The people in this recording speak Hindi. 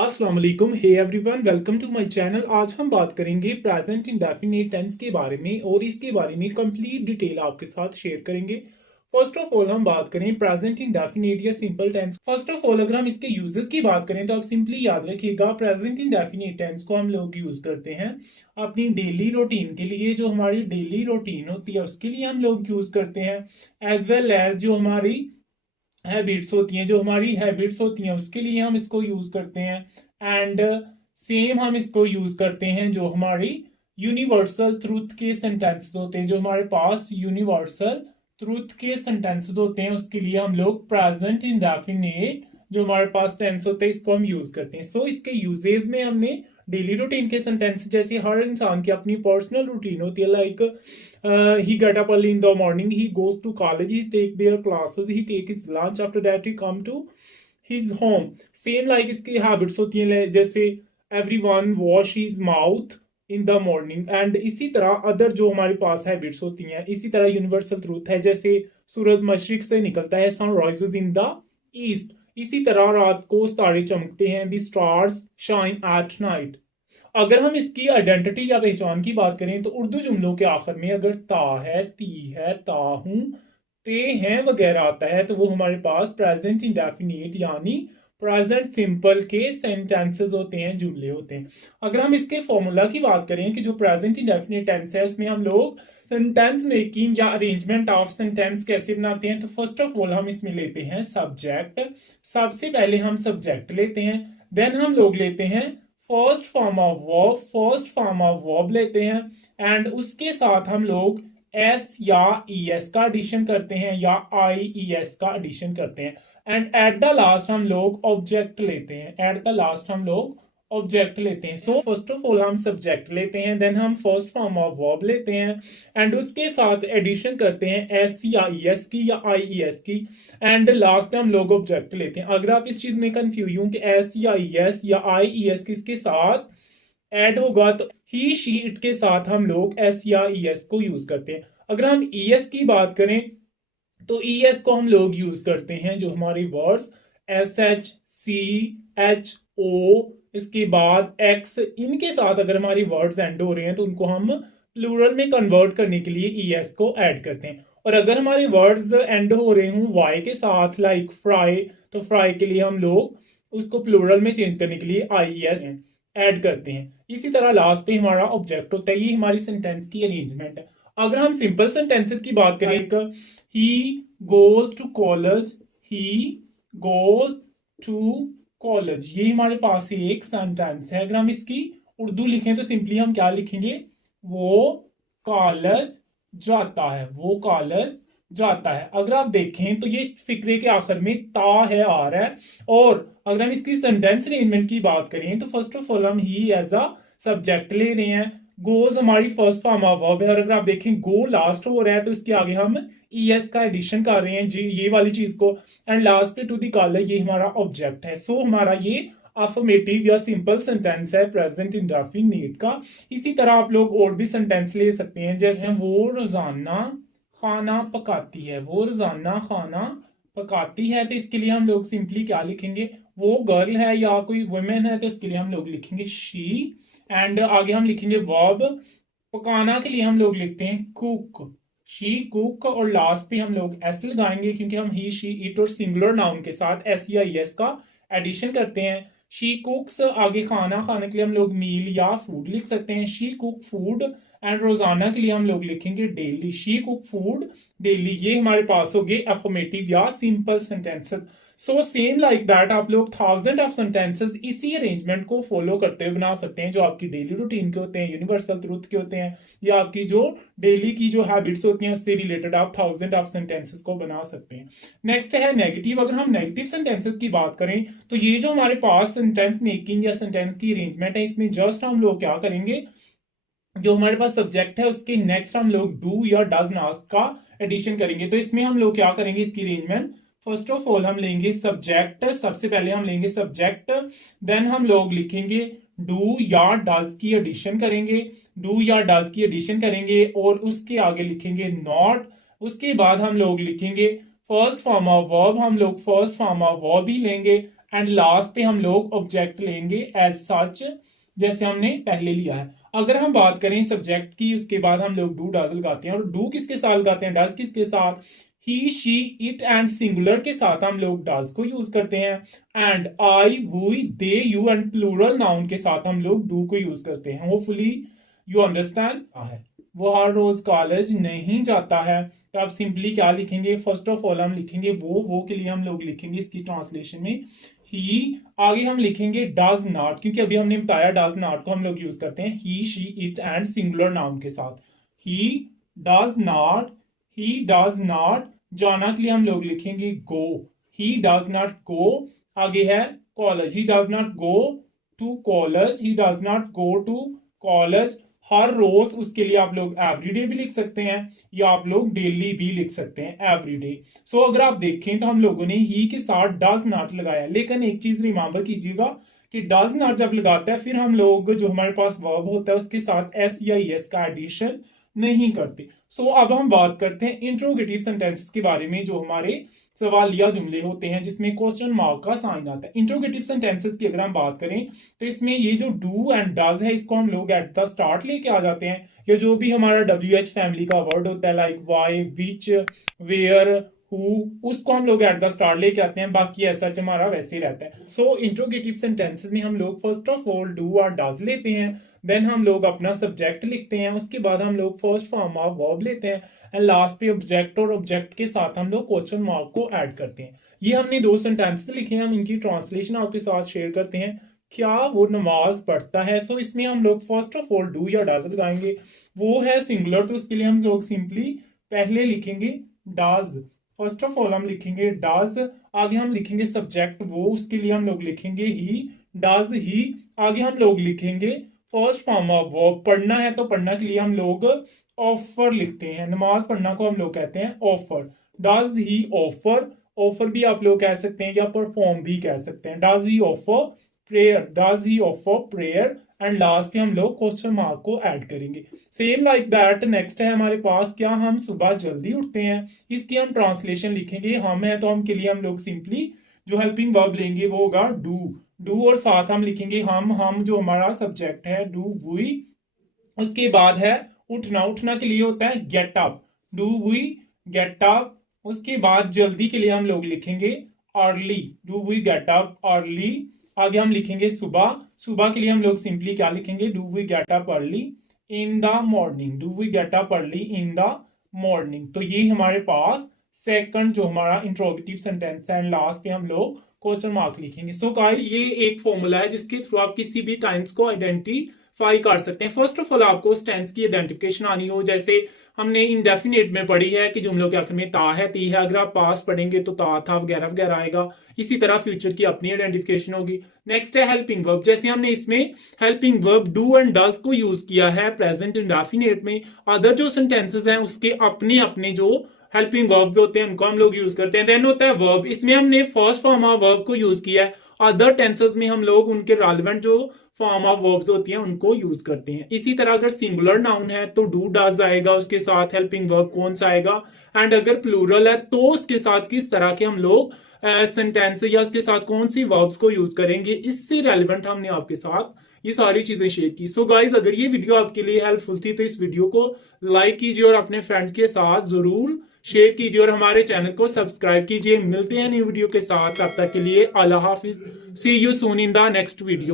अस्सलाम वालेकुम, hey everyone, welcome to my channel. आज हम बात करेंगे प्रेजेंट इंडेफिनिट टेंस के बारे में और इसके बारे में कंप्लीट डिटेल आपके साथ शेयर करेंगे। फर्स्ट ऑफ ऑल हम बात करें प्रेजेंट इंडेफिनिट या simple tense. First of all अगर हम इसके यूजेस की बात करें तो आप सिंपली याद रखिएगा, प्रेजेंट इंडेफिनिट टेंस को हम लोग यूज करते हैं अपनी डेली रूटीन के लिए। जो हमारी डेली रूटीन होती है उसके लिए हम लोग यूज करते हैं, एज वेल एज जो हमारी हैबिट्स होती हैं, जो हमारी हैबिट्स होती हैं उसके लिए हम इसको यूज करते हैं। एंड सेम हम इसको यूज करते हैं जो हमारी यूनिवर्सल ट्रूथ के सेंटेंसेस होते हैं, जो हमारे पास यूनिवर्सल ट्रूथ के सेंटेंसेस होते हैं उसके लिए हम लोग प्रेजेंट इंडेफिनिट जो हमारे पास टेंस होते हैं इसको हम यूज करते हैं। सो इसके यूजेज में हमने डेली रूटीन के सेंटेंस, जैसे हर इंसान की अपनी पर्सनल रूटीन होती है, like he get up early in the morning, he goes to college, he take their classes, he take his lunch, after that he come to his home। Same like इसकी हैबिट्स होती हैं, जैसे everyone wash his mouth in the morning। And इसी तरह अदर जो हमारे पास हैबिट्स होती हैं, इसी तरह यूनिवर्सल ट्रूथ है, जैसे सूरज मशरिक से निकलता है, sun rises in the east. इसी तरह रात को तारे चमकते हैं, the stars shine at night. अगर हम इसकी आइडेंटिटी या पहचान की बात करें तो उर्दू जुमलों के आखिर में अगर ता है, ती है, ता हूं, ते हैं वगैरह आता है तो वो हमारे पास प्रेजेंट इंडेफिनिट यानी प्रेजेंट सिंपल के सेंटेंसेस होते हैं, जुमले होते हैं। अगर हम इसके फॉर्मूला की बात करें कि जो प्रेजेंट इंडेफिनिट टेंस है इसमें हम लोग सेंटेंस मेकिंग या अरेंजमेंट ऑफ सेंटेंस कैसे बनाते हैं, तो फर्स्ट ऑफ ऑल हम इसमें लेते हैं सब्जेक्ट। सबसे पहले हम सब्जेक्ट लेते हैं, देन हम लोग लेते हैं first form of verb, first form of verb लेते हैं, एंड उसके साथ हम लोग एस या ई एस का एडिशन करते हैं या आई ई एस का एडिशन करते हैं, एंड एट द लास्ट हम लोग ऑब्जेक्ट लेते हैं। एट द लास्ट हम लोग ऑब्जेक्ट लेते हैं। सो फर्स्ट ऑफ ऑल हम सब्जेक्ट लेते हैं, देन हम फर्स्ट फॉर्म ऑफ वर्ब लेते हैं, एंड उसके साथ एडिशन करते हैं एस या ई एस की या आई ई एस की, एंड लास्ट में हम लोग ऑब्जेक्ट लेते हैं। अगर आप इस चीज में कंफ्यूज हूं कि एस या ई एस या आई ई एस किसके साथ ऐड होगा, तो ही शी इट के साथ हम लोग एस या ई एस को यूज करते हैं। अगर हम ई एस की बात करें तो ई एस को हम लोग यूज करते हैं जो हमारी words S H C H O, इसके बाद एक्स, इनके साथ अगर हमारी वर्ड्स एंड हो रहे हैं तो उनको हम प्लूरल में कन्वर्ट करने के लिए ई एस को ऐड करते हैं। और अगर हमारे वर्ड्स एंड हो रहे हों वाई के साथ, लाइक फ्राई, तो फ्राई के लिए हम लोग उसको प्लूरल में चेंज करने के लिए आई एस ऐड करते हैं। इसी तरह लास्ट पे हमारा ऑब्जेक्ट होता है। ये हमारी सेंटेंस की अरेंजमेंट है। अगर हम सिंपल सेंटेंसेस की बात करें, he goes to college, he goes to college, ये हमारे पास एक सेंटेंस है। अगर हम इसकी उर्दू लिखें तो सिंपली हम क्या लिखेंगे, वो कॉलेज जाता है, वो कॉलेज जाता है। अगर आप देखें तो ये फिक्रे के आखिर में ता है, आ रहा है। और अगर हम इसकी सेंटेंस अरेंजमेंट की बात करें तो फर्स्ट ऑफ ऑल हम ही एज अ सब्जेक्ट ले रहे हैं, गोज हमारी फर्स्ट फॉर्म ऑफ वर्ब है, और अगर आप देखें गो लास्ट हो रहा है तो इसके आगे हम ई एस का एडिशन कर रहे हैं जी, ये वाली चीज को, एंड लास्ट पे टू द कॉलर, ये हमारा ऑब्जेक्ट है। सो हमारा ये अफर्मेटिव या सिंपल सेंटेंस है प्रेजेंट इंडेफिनिट का। इसी तरह आप लोग और भी सेंटेंस ले सकते हैं, जैसे वो रोजाना खाना पकाती है, वो रोजाना खाना पकाती है, तो इसके लिए हम लोग सिंपली क्या लिखेंगे, वो गर्ल है या कोई वुमेन है तो इसके लिए हम लोग लिखेंगे शी, एंड आगे हम लिखेंगे वर्ब, पकाना के लिए हम लोग लिखते हैं कुक, शी कुक, और लास्ट पे हम लोग एस लगाएंगे क्योंकि हम ही शी इट और सिंगुलर नाउन के साथ एस या एस का एडिशन करते हैं। शी कुक्स, आगे खाना खाने के लिए हम लोग मील या फूड लिख सकते हैं, शी कुक फूड, एंड रोजाना के लिए हम लोग लिखेंगे daily, she cook food daily. ये हमारे पास हो गए अफर्मेटिव या simple sentences. So same like that आप लोग थाउजेंड ऑफ सेंटेंसेस इसी अरेंजमेंट को फॉलो करते हुए बना सकते हैं, जो आपकी डेली रूटीन के होते हैं, यूनिवर्सल ट्रूथ के होते हैं, या आपकी जो डेली की जो हैबिट्स होती हैं उससे रिलेटेड आप थाउजेंड ऑफ सेंटेंसेस को बना सकते हैं। नेक्स्ट है नेगेटिव। अगर हम नेगेटिव सेंटेंसेस की बात करें तो ये जो हमारे पास सेंटेंस मेकिंग या सेंटेंस की अरेंजमेंट है, इसमें जस्ट हम लोग क्या करेंगे, जो हमारे पास सब्जेक्ट है उसके नेक्स्ट हम लोग डू या डज नॉट का एडिशन करेंगे। तो इसमें हम लोग क्या करेंगे, इसकी अरेंजमेंट फर्स्ट ऑफ ऑल हम लेंगे सब्जेक्ट, सबसे पहले हम लेंगे सब्जेक्ट, देन हम लोग लिखेंगे डू या डज की एडिशन करेंगे, डू या डज की एडिशन करेंगे, और उसके आगे लिखेंगे नॉट। उसके बाद हम लोग लिखेंगे फर्स्ट फॉर्म ऑफ वर्ब, हम लोग फर्स्ट फॉर्म ऑफ वर्ब ही लेंगे, एंड लास्ट पे हम लोग ऑब्जेक्ट लेंगे एज सच, जैसे हमने पहले लिया है। अगर हम बात करें सब्जेक्ट की, उसके बाद हम लोग डू डज लगाते हैं, और डू किसके साथ लगाते हैं, डज किसके साथ, he she it and singular के साथ हम लोग डज को यूज करते हैं, and I we they you and plural noun के साथ हम लोग डू को यूज करते हैं। होपफुली यू अंडरस्टैंड है। वो हर रोज कॉलेज नहीं जाता है, तो आप सिंपली क्या लिखेंगे, फर्स्ट ऑफ ऑल हम लिखेंगे वो के लिए हम लोग लिखेंगे इसकी ट्रांसलेशन में ही, आगे हम लिखेंगे डज नॉट, क्योंकि अभी हमने बताया डज नॉट को हम लोग यूज करते हैं he she it and singular noun के साथ। He does not, he does not, जाना के लिए हम लोग लिखेंगे गो, ही डज नॉट गो। आगे है college, he does not go to college, he does not go to college. हर रोज, उसके लिए आप लोग एवरीडे भी लिख सकते हैं, या आप लोग डेली भी लिख सकते हैं, एवरीडे। सो अगर आप देखें तो हम लोगों ने ही के साथ डज नॉट लगाया, लेकिन एक चीज रिमेंबर कीजिएगा कि डज नॉट जब लगाता है फिर हम लोग जो हमारे पास वर्ब होता है उसके साथ एस या एस का एडिशन नहीं करते। सो अब हम बात करते हैं इंट्रोगेटिव सेंटेंसेस के बारे में, जो हमारे सवालिया जुमले होते हैं जिसमें क्वेश्चन मार्क का साइन आता है। इंट्रोगेटिव सेंटेंसेस की अगर हम बात करें तो इसमें ये जो डू एंड डज है इसको हम लोग एट द स्टार्ट लेके आ जाते हैं, या जो भी हमारा WH फैमिली का वर्ड होता है like why, which, where, who, उसको हम लोग एट द स्टार्ट लेके आते हैं, बाकी ऐसा हमारा वैसे ही रहता है। सो इंट्रोगेटिव सेंटेंसेस में हम लोग फर्स्ट ऑफ ऑल डू और डज लेते हैं, देन हम लोग अपना सब्जेक्ट लिखते हैं, उसके बाद हम लोग फर्स्ट फॉर्म ऑफ वर्ब लेते हैं, एंड लास्ट पे ऑब्जेक्ट, और ऑब्जेक्ट के साथ हम लोग क्वेश्चन मार्क को ऐड करते हैं। ये हमने 2 सेंटेंसेस लिखे हैं, हम इनकी ट्रांसलेशन आपके साथ शेयर करते हैं। क्या वो नमाज पढ़ता है, तो इसमें हम लोग फर्स्ट ऑफ ऑल डू या डज लगाएंगे। वो है सिंगुलर, तो इसके लिए हम लोग सिंपली पहले लिखेंगे डज, फर्स्ट ऑफ ऑल हम लिखेंगे डज, आगे हम लिखेंगे सब्जेक्ट वो, उसके लिए हम लोग लिखेंगे ही, डज ही, आगे हम लोग लिखेंगे फर्स्ट फॉर्म ऑफ वर्ब, पढ़ना है तो पढ़ना के लिए हम लोग ऑफर लिखते हैं, नमाज पढ़ना को हम लोग कहते हैं offer. Does he offer, offer भी आप लोग कह सकते हैं या परफॉर्म भी कह सकते हैं। Does he offer prayer, does he offer prayer, and last में हम लोग क्वेश्चन मार्क को ऐड करेंगे। सेम लाइक दैट नेक्स्ट है हमारे पास, क्या हम सुबह जल्दी उठते हैं, इसकी हम ट्रांसलेशन लिखेंगे। हम है तो हम के लिए हम लोग सिंपली जो हेल्पिंग वर्ब लेंगे वो होगा डू, डू और साथ हम लिखेंगे हम जो हमारा सब्जेक्ट है डू वी, उसके बाद है उठना, उठना के लिए होता है get up, do we get up, उसके बाद जल्दी के लिए हम लोग लिखेंगे early, do we get up early, आगे हम लिखेंगे सुबह, सुबह के लिए हम लोग सिंपली क्या लिखेंगे, do we get up early in the morning, do we get up early in the morning. तो ये हमारे पास सेकंड जो हमारा इंट्रोगेटिव सेंटेंस है, एंड लास्ट पे हम लोग क्वेश्चन मार्क लिखेंगे। सो गाइस ये एक फॉर्मूला है जिसके थ्रू आप किसी भी टाइम्स को आइडेंटिफाई कर सकते हैं। फर्स्ट ऑफ ऑल आपको उस टेंस की आइडेंटिफिकेशन आनी हो, जैसे हमने इंडेफिनेट में पढ़ी है कि जुमलों के आखिर में ता है, ती है, अगर आप पास पढ़ेंगे तो ता था वगैरह वगैरह आएगा। इसी तरह फ्यूचर की अपनी आइडेंटिफिकेशन होगी। नेक्स्ट है हेल्पिंग वर्ब, जैसे हमने इसमें helping verb do and does को यूज किया है प्रेजेंट इंडेफिनेट में, अदर जो सेंटेंसेस हैं उसके अपने अपने जो हेल्पिंग वर्ब्स होते हैं उनको हम लोग यूज करते हैं। देन होता है वर्ब, इसमें हमने फर्स्ट फॉर्म ऑफ वर्ब को यूज किया है, अदर टेंसेस में हम लोग उनके रेलेवेंट जो फॉर्म ऑफ वर्ब्स होती हैं उनको यूज करते हैं। इसी तरह अगर सिंगुलर नाउन है तो डू डज आएगा, उसके साथ हेल्पिंग वर्ब कौन सा आएगा, एंड अगर प्लूरल है तो उसके साथ किस तरह के हम लोग सेंटेंस या उसके साथ कौन सी वर्ब्स को यूज करेंगे, इससे रेलेवेंट हमने आपके साथ ये सारी चीजें शेयर की। सो गाइज अगर ये वीडियो आपके लिए हेल्पफुल थी तो इस वीडियो को लाइक कीजिए और अपने फ्रेंड्स के साथ जरूर शेयर कीजिए और हमारे चैनल को सब्सक्राइब कीजिए। मिलते हैं न्यू वीडियो के साथ, तब तक के लिए अल्लाह हाफिज, see you soon in the next video.